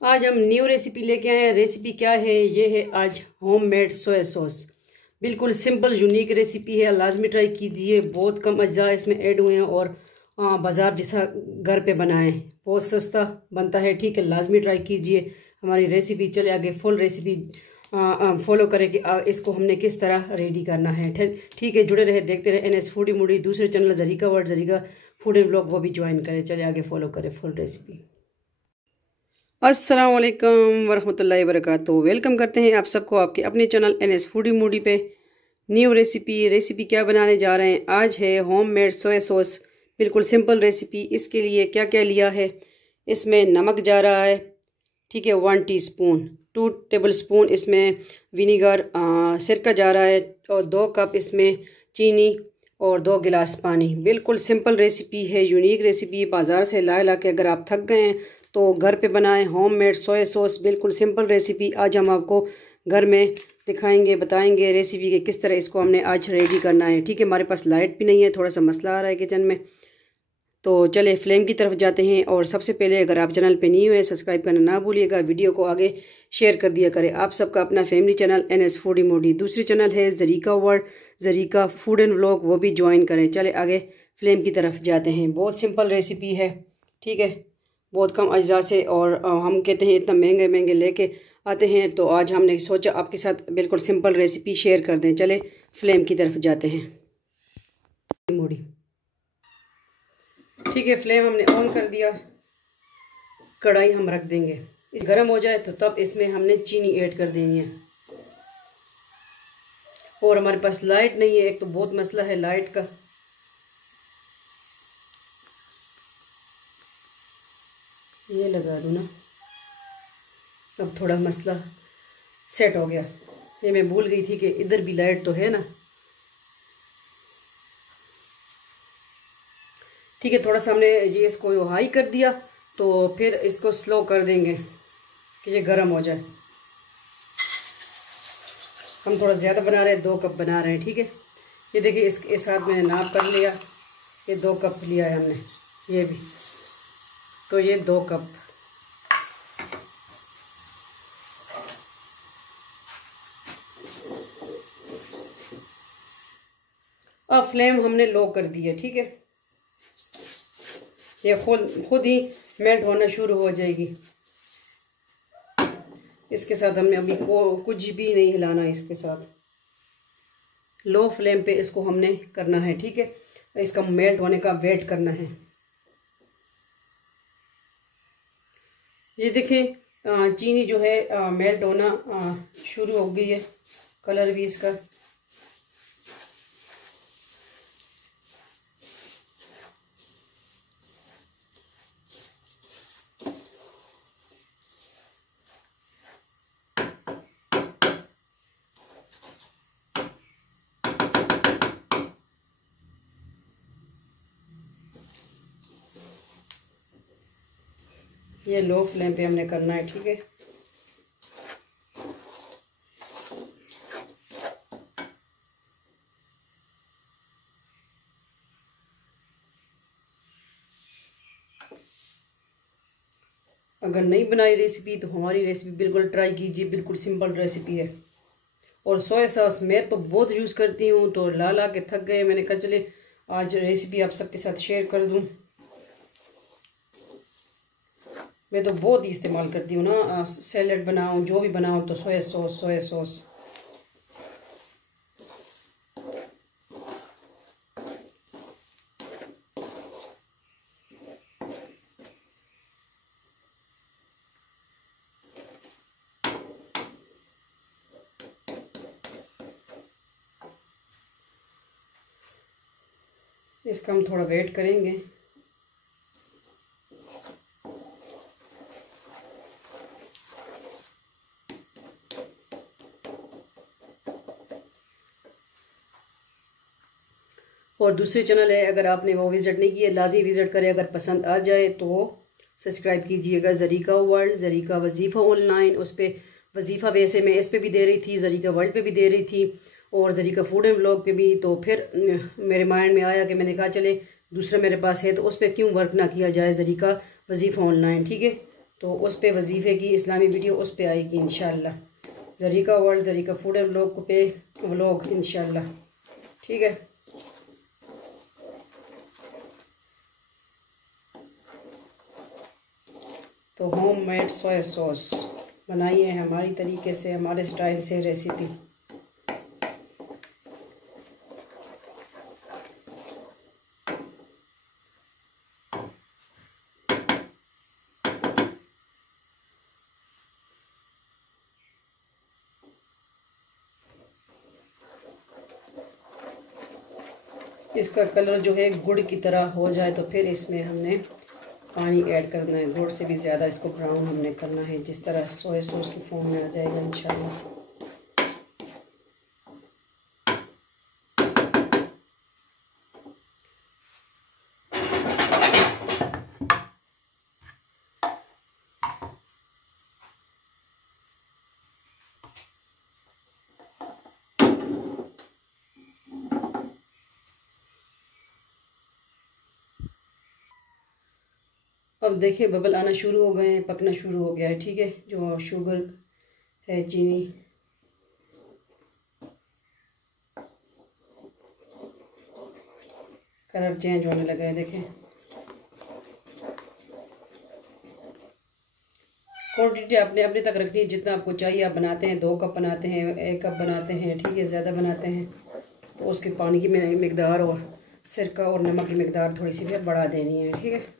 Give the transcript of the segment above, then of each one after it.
आज हम new recipe लेके आए हैं। रेसिपी क्या है? ये है आज होममेड सोया सॉस। बिल्कुल सिंपल यूनिक रेसिपी है, लाजमी ट्राई कीजिए। बहुत कम अज्जा इसमें ऐड हुए हैं और बाज़ार जैसा घर पे बनाएं, बहुत सस्ता बनता है। ठीक है, लाजमी ट्राई कीजिए। हमारी रेसिपी चले आगे, फुल रेसिपी फॉलो करें कि इसको हमने किस तरह रेडी करना है। ठीक है, जुड़े रहे, देखते रहे NS फूडी मूडी। दूसरे channel Zarika world, Zarika food and blog, वो भी ज्वाइन करें। चले आगे फॉलो करें फुल रेसिपी। अस्सलाम वालेकुम वरहमतुल्लाहि वबरकातुहू। वेलकम करते हैं आप सबको आपके अपने चैनल NS फूडी मूडी पे। न्यू रेसिपी क्या बनाने जा रहे हैं? आज है होममेड सोया सॉस। बिल्कुल सिंपल रेसिपी। इसके लिए क्या क्या लिया है? इसमें नमक जा रहा है, ठीक है, 1 टीस्पून। 2 टेबल स्पून इसमें विनीगर सिरका जा रहा है, और 2 कप इसमें चीनी और 2 गिलास पानी। बिल्कुल सिंपल रेसिपी है, यूनिक रेसिपी। बाज़ार से ला के अगर आप थक गए हैं तो घर पे बनाएं होममेड सोया सॉस। बिल्कुल सिंपल रेसिपी। आज हम आपको घर में दिखाएंगे, बताएंगे रेसिपी के किस तरह इसको हमने आज रेडी करना है। ठीक है, हमारे पास लाइट भी नहीं है, थोड़ा सा मसला आ रहा है किचन में। तो चले फ्लेम की तरफ जाते हैं। और सबसे पहले अगर आप चैनल पे न्यू है, सब्सक्राइब करना ना भूलिएगा। वीडियो को आगे शेयर कर दिया करें। आप सबका अपना फैमिली चैनल NS फूडी मोडी। दूसरी चैनल है Zarika world, Zarika food and vlog, वो भी ज्वाइन करें। चले आगे फ्लेम की तरफ जाते हैं। बहुत सिंपल रेसिपी है, ठीक है, बहुत कम अज्जा से। और हम कहते हैं इतना महंगे महंगे लेके आते हैं, तो आज हमने सोचा आपके साथ बिल्कुल सिंपल रेसिपी शेयर कर दें। चले फ्लेम की तरफ जाते हैं। मोड़ी, ठीक है, फ्लेम हमने ऑन कर दिया। कढ़ाई हम रख देंगे, इस गर्म हो जाए तो तब इसमें हमने चीनी ऐड कर देनी है। और हमारे पास लाइट नहीं है, एक तो बहुत मसला है लाइट का। ये लगा दूँ ना, अब थोड़ा मसला सेट हो गया। ये मैं भूल गई थी कि इधर भी लाइट तो है ना। ठीक है, थोड़ा सा हमने ये इसको हाई कर दिया, तो फिर इसको स्लो कर देंगे कि ये गर्म हो जाए। हम थोड़ा ज़्यादा बना रहे हैं, 2 कप बना रहे हैं। ठीक है, ये देखिए इसके साथ मैंने नाप कर लिया, ये 2 कप लिया है हमने, ये भी, तो ये 2 कप। अब फ्लेम हमने लो कर दी है। ठीक है, ये खुद ही मेल्ट होना शुरू हो जाएगी। इसके साथ हमने अभी कुछ भी नहीं हिलाना। इसके साथ लो फ्लेम पे इसको हमने करना है। ठीक है, इसका मेल्ट होने का वेट करना है। ये देखिए चीनी जो है मेल्ट होना शुरू हो गई है, कलर भी इसका। ये लो फ्लेम पे हमने करना है। ठीक है, अगर नहीं बनाई रेसिपी तो हमारी रेसिपी बिल्कुल ट्राई कीजिए। बिल्कुल सिंपल रेसिपी है। और सोया सॉस मैं तो बहुत यूज़ करती हूँ, तो ला के थक गए। मैंने कहा चले आज रेसिपी आप सबके साथ शेयर कर दूँ। मैं तो बहुत ही इस्तेमाल करती हूँ ना, सैलेड बनाऊँ, जो भी बनाऊँ तो सोया सॉस। इसका हम थोड़ा वेट करेंगे। और दूसरे चैनल है, अगर आपने वो विज़िट नहीं किया लाजमी विज़िट करें। अगर पसंद आ जाए तो सब्सक्राइब कीजिएगा। जरीका वर्ल्ड, जरीका वजीफ़ा ऑनलाइन, उस पर वजीफ़ा वैसे मैं इस पर भी दे रही थी, जरीका वर्ल्ड पे भी दे रही थी, और जरीका फूड एंड व्लॉग पे भी। तो फिर मेरे माइंड में आया कि मैंने कहा चले दूसरा मेरे पास है तो उस पर क्यों वर्क ना किया जाए, जरीका वजीफ़ा ऑनलाइन। ठीक है, तो उस पे वजीफ़े की इस्लामी वीडियो उस पे आएगी इंशाल्लाह। Zarika world, Zarika food and vlog पे व्लॉग इंशाल्लाह, ठीक है। तो होममेड सोया सॉस बनाइए हमारी तरीके से, हमारे स्टाइल से रेसिपी। इसका कलर जो है गुड़ की तरह हो जाए तो फिर इसमें हमने पानी ऐड करना है। गुड़ से भी ज़्यादा इसको ब्राउन हमने करना है, जिस तरह सोया सॉस की फॉर्म में आ जाएगा इंशाल्लाह। अब देखिए बबल आना शुरू हो गए हैं, पकना शुरू हो गया है, ठीक है। जो शुगर है, चीनी, कलर चेंज होने लगा है, देखें। क्वांटिटी अपने अपने तक रखनी है, जितना आपको चाहिए आप बनाते हैं। 2 कप बनाते हैं, 1 कप बनाते हैं, ठीक है। ज़्यादा बनाते हैं तो उसके पानी की मिकदार और सिरका और नमक की मिकदार थोड़ी सी भी बढ़ा देनी है, ठीक है।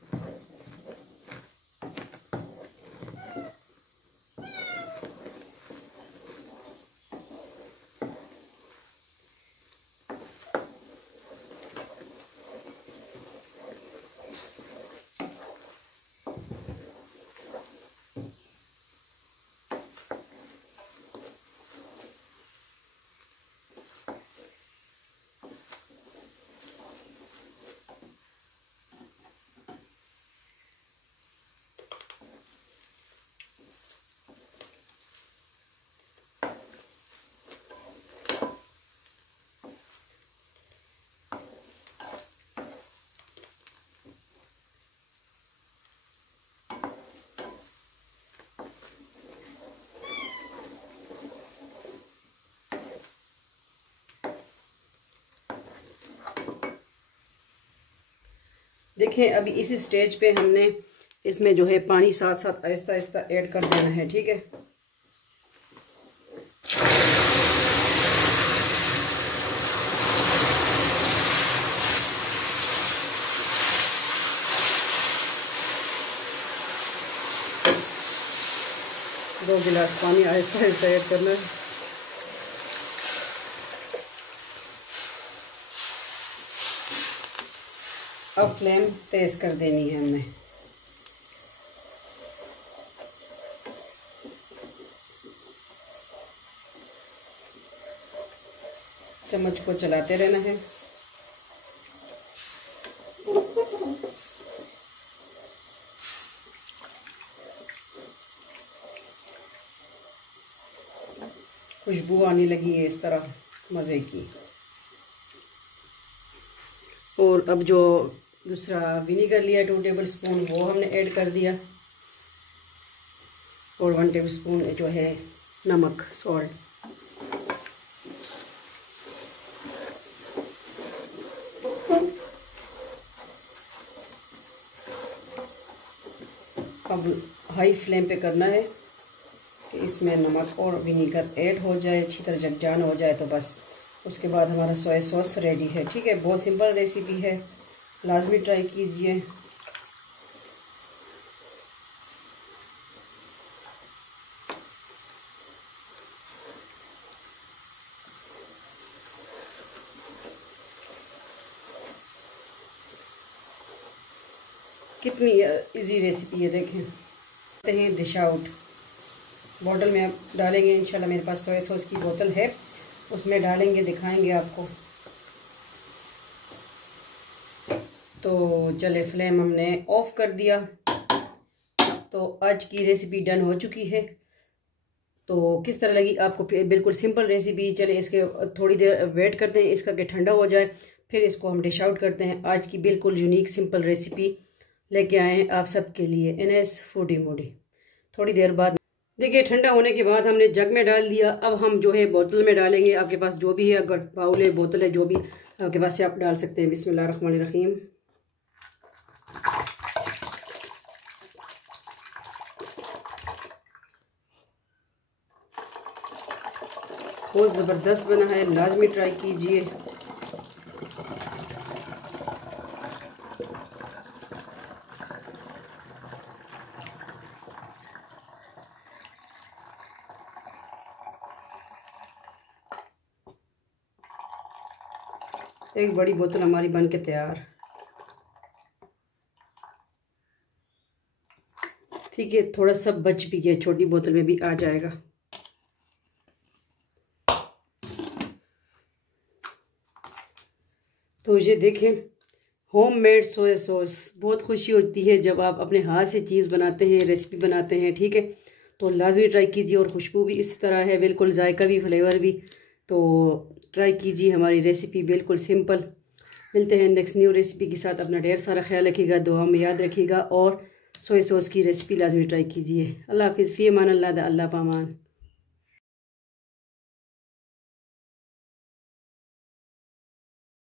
देखें अभी इसी स्टेज पे हमने इसमें जो है पानी साथ साथ आहिस्ता आहिस्ता ऐड कर देना है, ठीक है। दो गिलास पानी आहिस्ता आहिस्ता ऐड करना है। अब फ्लेम तेज़ कर देनी है हमने। चम्मच को चलाते रहना है। खुशबू आने लगी है इस तरह मज़े की। और अब जो दूसरा विनीगर लिया 2 टेबल स्पून वो हमने ऐड कर दिया, और 1 टेबल स्पून जो है नमक, सॉल्ट। अब हाई फ्लेम पे करना है कि इसमें नमक और विनीगर ऐड हो जाए, अच्छी तरह जगजान हो जाए, तो बस उसके बाद हमारा सोया सॉस रेडी है, ठीक है। बहुत सिंपल रेसिपी है, लाजमी ट्राई कीजिए। कितनी इजी रेसिपी है, देखें। हैं डिश आउट बॉटल में आप डालेंगे इंशाल्लाह। मेरे पास सोया सॉस की बोतल है, उसमें डालेंगे, दिखाएंगे आपको। तो चले फ्लेम हमने ऑफ कर दिया। तो आज की रेसिपी डन हो चुकी है। तो किस तरह लगी आपको? बिल्कुल सिंपल रेसिपी। चले इसके थोड़ी देर वेट करते हैं इसका कि ठंडा हो जाए, फिर इसको हम डिश आउट करते हैं। आज की बिल्कुल यूनिक सिंपल रेसिपी लेके आए हैं आप सबके लिए NS फूडी मूडी। थोड़ी देर बाद देखिए ठंडा होने के बाद हमने जग में डाल दिया। अब हम जो है बोतल में डालेंगे। आपके पास जो भी है, अगर बाउल है, बोतल है, जो भी आपके पास से आप डाल सकते हैं। बिस्मिल्लाहिर्रहमानिर्रहीम। बहुत ज़बरदस्त बना है, लाजमी ट्राई कीजिए। एक बड़ी बोतल हमारी बन के तैयार। ठीक है, थोड़ा सा बच भी गया, छोटी बोतल में भी आ जाएगा। तो ये देखें, होममेड सोया सॉस। बहुत खुशी होती है जब आप अपने हाथ से चीज़ बनाते हैं, रेसिपी बनाते हैं। ठीक है, तो लाजमी ट्राई कीजिए। और खुशबू भी इसी तरह है, बिल्कुल जायका भी, फ्लेवर भी। तो ट्राई कीजिए हमारी रेसिपी, बिल्कुल सिंपल। मिलते हैं नेक्स्ट न्यू रेसिपी के साथ। अपना ढेर सारा ख्याल रखिएगा, दुआ में याद रखिएगा। और सोया सॉस की रेसिपी लाजमी ट्राई कीजिए। अल्लाह हाफिज़, फ़ी अमान अल्लाह, अल्लाह पामान।